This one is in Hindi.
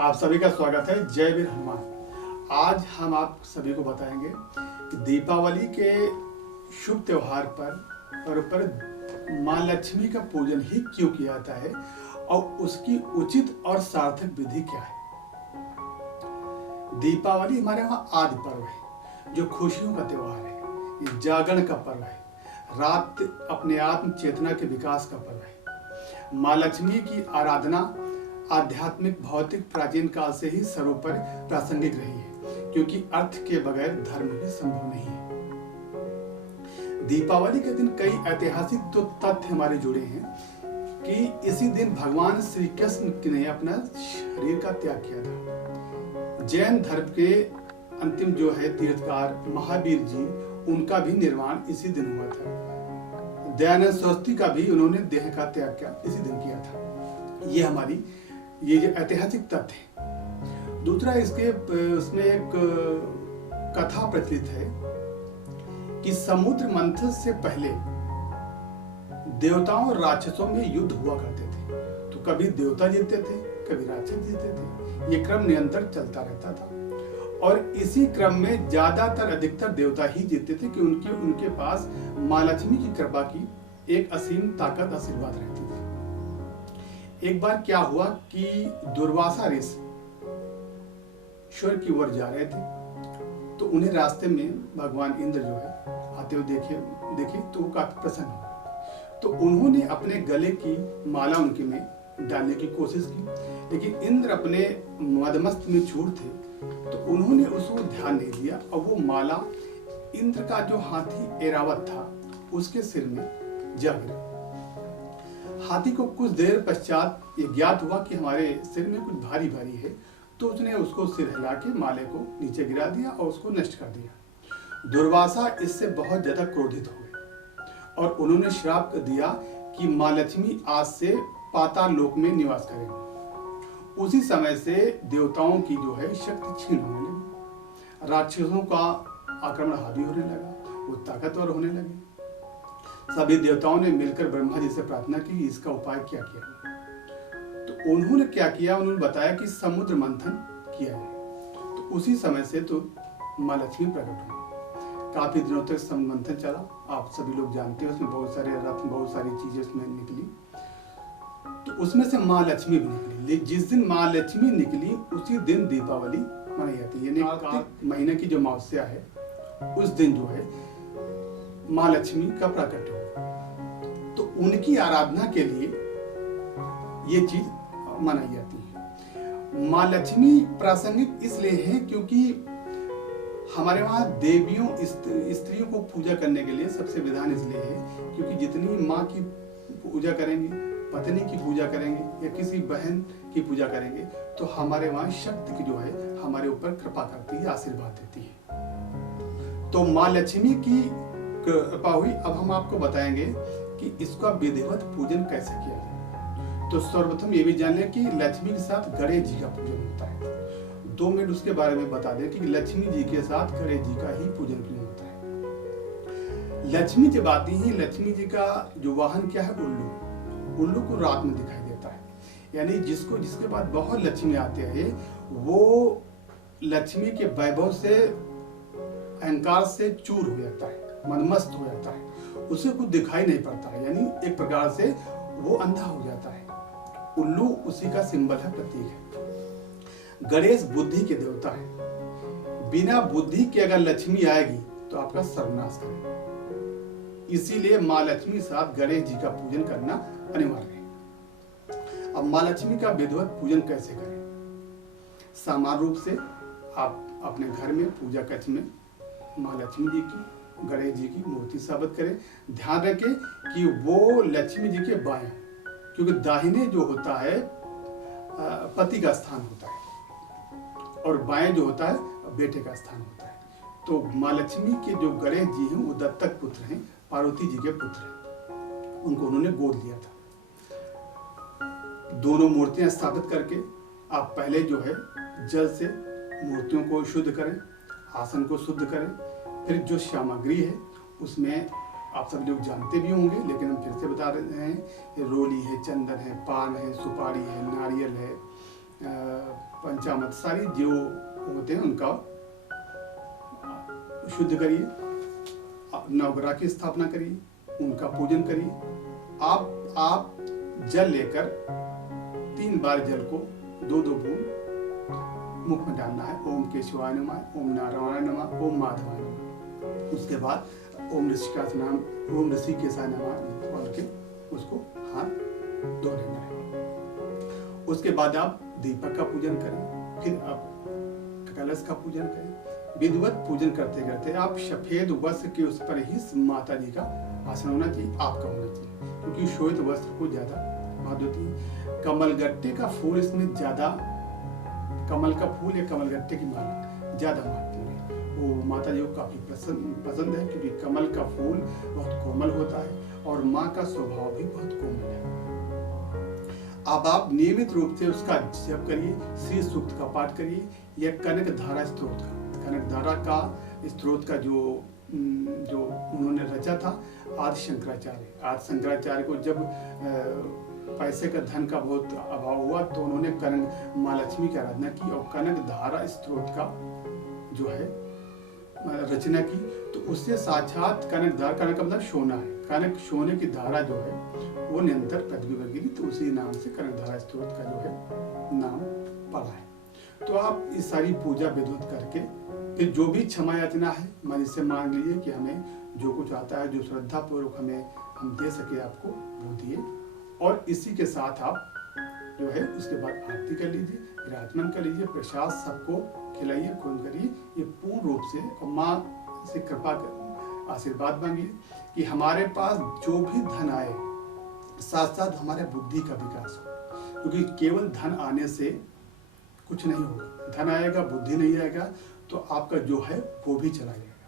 आप सभी का स्वागत है। जय वीर हनुमान। आज हम आप सभी को बताएंगे कि दीपावली के शुभ त्योहार पर माँ लक्ष्मी का पूजन ही क्यों किया जाता है और उसकी उचित और सार्थक विधि क्या है। दीपावली हमारे यहाँ आदि पर्व है, जो खुशियों का त्योहार है। ये जागरण का पर्व है, रात अपने आत्म चेतना के विकास का पर्व है। माँ लक्ष्मी की आराधना आध्यात्मिक भौतिक प्राचीन काल से ही सर्वोपरि प्रासंगिक रही है, क्योंकि अर्थ के बगैर धर्म भी संभव नहीं है। दीपावली के दिन कई ऐतिहासिक तो तथ्य हमारे जुड़े हैं कि इसी दिन भगवान श्री कृष्ण ने अपना शरीर का त्याग किया था। जैन धर्म के अंतिम जो है तीर्थकार महावीर जी, उनका भी निर्माण इसी दिन हुआ था। दयानंद सरस्वती का भी उन्होंने देह का त्याग किया इसी दिन किया था। ये जो ऐतिहासिक तथ्य है। दूसरा उसमें एक कथा प्रचलित है कि समुद्र मंथन से पहले देवताओं और राक्षसों में युद्ध हुआ करते थे। तो कभी देवता जीतते थे, कभी राक्षस जीतते थे। ये क्रम निरंतर चलता रहता था और इसी क्रम में ज्यादातर अधिकतर देवता ही जीतते थे कि उनके पास माँ लक्ष्मी की कृपा की एक असीम ताकत आशीर्वाद रहती थी। एक बार क्या हुआ कि दुर्वासा ऋषि स्वर्ग की ओर जा रहे थे, तो उन्हें रास्ते में भगवान इंद्र जो है आते हुए देखे तो वो काफी प्रसन्न हुए। तो उन्होंने अपने गले की माला उनके में डालने की कोशिश की, लेकिन इंद्र अपने मदमस्त में चूर थे, तो उन्होंने उसको ध्यान नहीं दिया और वो माला इंद्र का जो हाथी ऐरावत था उसके सिर में जा गिरा। हाथी को कुछ देर पश्चात ये ज्ञात हुआ कि हमारे सिर में कुछ भारी भारी है, तो उसने उसको सिर हिला के माले को नीचे गिरा दिया और उसको नष्ट कर दिया। दुर्वासा इससे बहुत ज्यादा क्रोधित हो गए और उन्होंने श्राप दिया कि माँ लक्ष्मी आज से पाताल लोक में निवास करेंगे। उसी समय से देवताओं की जो है शक्ति क्षीण होने लगी, राक्षसों का आक्रमण हावी होने लगा, वो ताकतवर होने लगे। सभी देवताओं ने मिलकर ब्रह्मा जी से प्रार्थना की, इसका उपाय क्या किया। तो उन्होंने क्या किया, उन्होंने बताया कि समुद्र मंथन किया जाए। तो उसी समय से तो माँ लक्ष्मी प्रकट हुई। काफी दिनों तक समुद्र मंथन चला, आप सभी लोग जानते हैं। उसमें बहुत सारे रत्न, बहुत सारी चीजें उसमें निकली। तो उसमें से माँ लक्ष्मी भी निकली। जिस दिन माँ लक्ष्मी निकली उसी दिन दीपावली मनाई जाती है। यानी कार्तिक महीने की जो अमावस्या है उस दिन जो है माँ लक्ष्मी का प्रकट हो, तो उनकी आराधना के लिए ये चीज मनाई जाती है। माँ लक्ष्मी प्रासंगिक इसलिए है क्योंकि हमारे वहाँ देवियों स्त्रियों को पूजा करने के लिए सबसे विधान इसलिए है क्योंकि जितनी माँ की पूजा करेंगे, पत्नी की पूजा करेंगे या किसी बहन की पूजा करेंगे, तो हमारे वहाँ शक्ति की जो है हमारे ऊपर कृपा करती है, आशीर्वाद देती है। तो माँ लक्ष्मी की कृपा हुई। अब हम आपको बताएंगे कि इसका विधिवत पूजन कैसे किया जाए। तो सर्वप्रथम ये भी जान लें कि लक्ष्मी के साथ गणेश जी का पूजन होता है। 2 मिनट उसके बारे में बता दें कि लक्ष्मी जी के साथ गणेश जी का ही पूजन क्यों होता है। लक्ष्मी जब आती है, लक्ष्मी जी का जो वाहन क्या है, उल्लू। उल्लू को रात में दिखाई देता है, यानी जिसके बाद बहुत लक्ष्मी आते हैं वो लक्ष्मी के वैभव से, अहंकार से चूर हो जाता है, मनमस्त हो जाता है, उसे कुछ दिखाई नहीं पड़ता है, यानी एक प्रकार से वो अंधा हो जाता है। उल्लू उसी का सिंबल है, प्रतीक है। गणेश बुद्धि के देवता है। बिना बुद्धि के अगर लक्ष्मी आएगी तो आपका सर्वनाश करेगी। इसीलिए माँ लक्ष्मी के साथ गणेश जी का पूजन करना अनिवार्य है। अब माँ लक्ष्मी का विधिवत पूजन कैसे करें। सामान्य रूप से आप अपने घर में पूजा कक्ष में माँ लक्ष्मी जी की, गणेश जी की मूर्ति स्थापित करें। ध्यान रखें कि वो लक्ष्मी जी के बाएं, क्योंकि दाहिने जो होता है पति का स्थान होता है और बाएं जो होता है बेटे का स्थान होता है। तो माँ लक्ष्मी के जो गणेश जी हैं वो दत्तक पुत्र हैं, पार्वती जी के पुत्र हैं, उनको उन्होंने गोद लिया था। दोनों मूर्तियां स्थापित करके आप पहले जो है जल से मूर्तियों को शुद्ध करें, आसन को शुद्ध करें। फिर जो सामग्री है उसमें आप सब लोग जानते भी होंगे, लेकिन हम फिर से बता रहे हैं, रोली है, चंदन है, पान है, सुपारी है, नारियल है, पंचामृत सारी जो होते हैं उनका शुद्ध करिए, नवग्रह की स्थापना करिए, उनका पूजन करिए। आप जल लेकर 3 बार जल को 2-2 बूंद मुख में डालना है। ओम केशवाय नमः, ओम नारायणाय नमः, ओम माधवाय नमः। उसके बाद ओम ऋषिकेशाय नमः बोल के उसको हाथ धो लेना है। उसके बाद आप दीपक का पूजन करें, फिर आप कलश का पूजन करें। विधिवत पूजन करते करते आप सफेद वस्त्र के उस पर ही माता जी का आसन होना चाहिए, आपका होना चाहिए, क्योंकि श्वेत वस्त्र को ज्यादा महत्व होती है। कमलगट्टे का फूल इसमें ज्यादा, कमल का फूल या कमलगट्टे की माला ज्यादा महत्वपूर्ण है। वो माता जी को काफी पसंद है, क्योंकि कमल का फूल बहुत कोमल होता है और माँ का स्वभाव भी बहुत कोमल है। अब आप नियमित रूप से उसका जप करिए, श्री सूक्त का पाठ करिए या कनक धारा स्त्रोत का, कनक धारा का स्त्रोत का जो उन्होंने रचा था आदि शंकराचार्य को जब पैसे का धन का बहुत अभाव हुआ तो उन्होंने कनक माँ लक्ष्मी की आराधना की और कनक धारा स्त्रोत का जो है रचना की। तो उससे साक्षात कनक धारा, कनक का मतलब सोना है, कनक सोने की धारा जो है वो निरंतर पृथ्वी पर गिरी, तो उसी नाम से कनक धारा स्त्रोत का जो है नाम पड़ा है। तो आप इस सारी पूजा विधिवत करके फिर जो भी क्षमा याचना है मन से मांग लीजिए कि हमें जो कुछ आता है, जो श्रद्धा पूर्वक हम दे सके आपको वो दिए। और इसी के साथ आप जो है उसके बाद आरती कर लीजिए, फिर आचमन कर लीजिए, प्रसाद सबको खिलाइए, खून करिए। ये पूर्ण रूप से और माँ से कृपा कर आशीर्वाद मांगिए कि हमारे पास जो भी धन आए साथ साथ हमारे बुद्धि का विकास हो, क्योंकि केवल धन आने से कुछ नहीं होगा। धन आएगा बुद्धि नहीं आएगा तो आपका जो है वो भी चला जाएगा।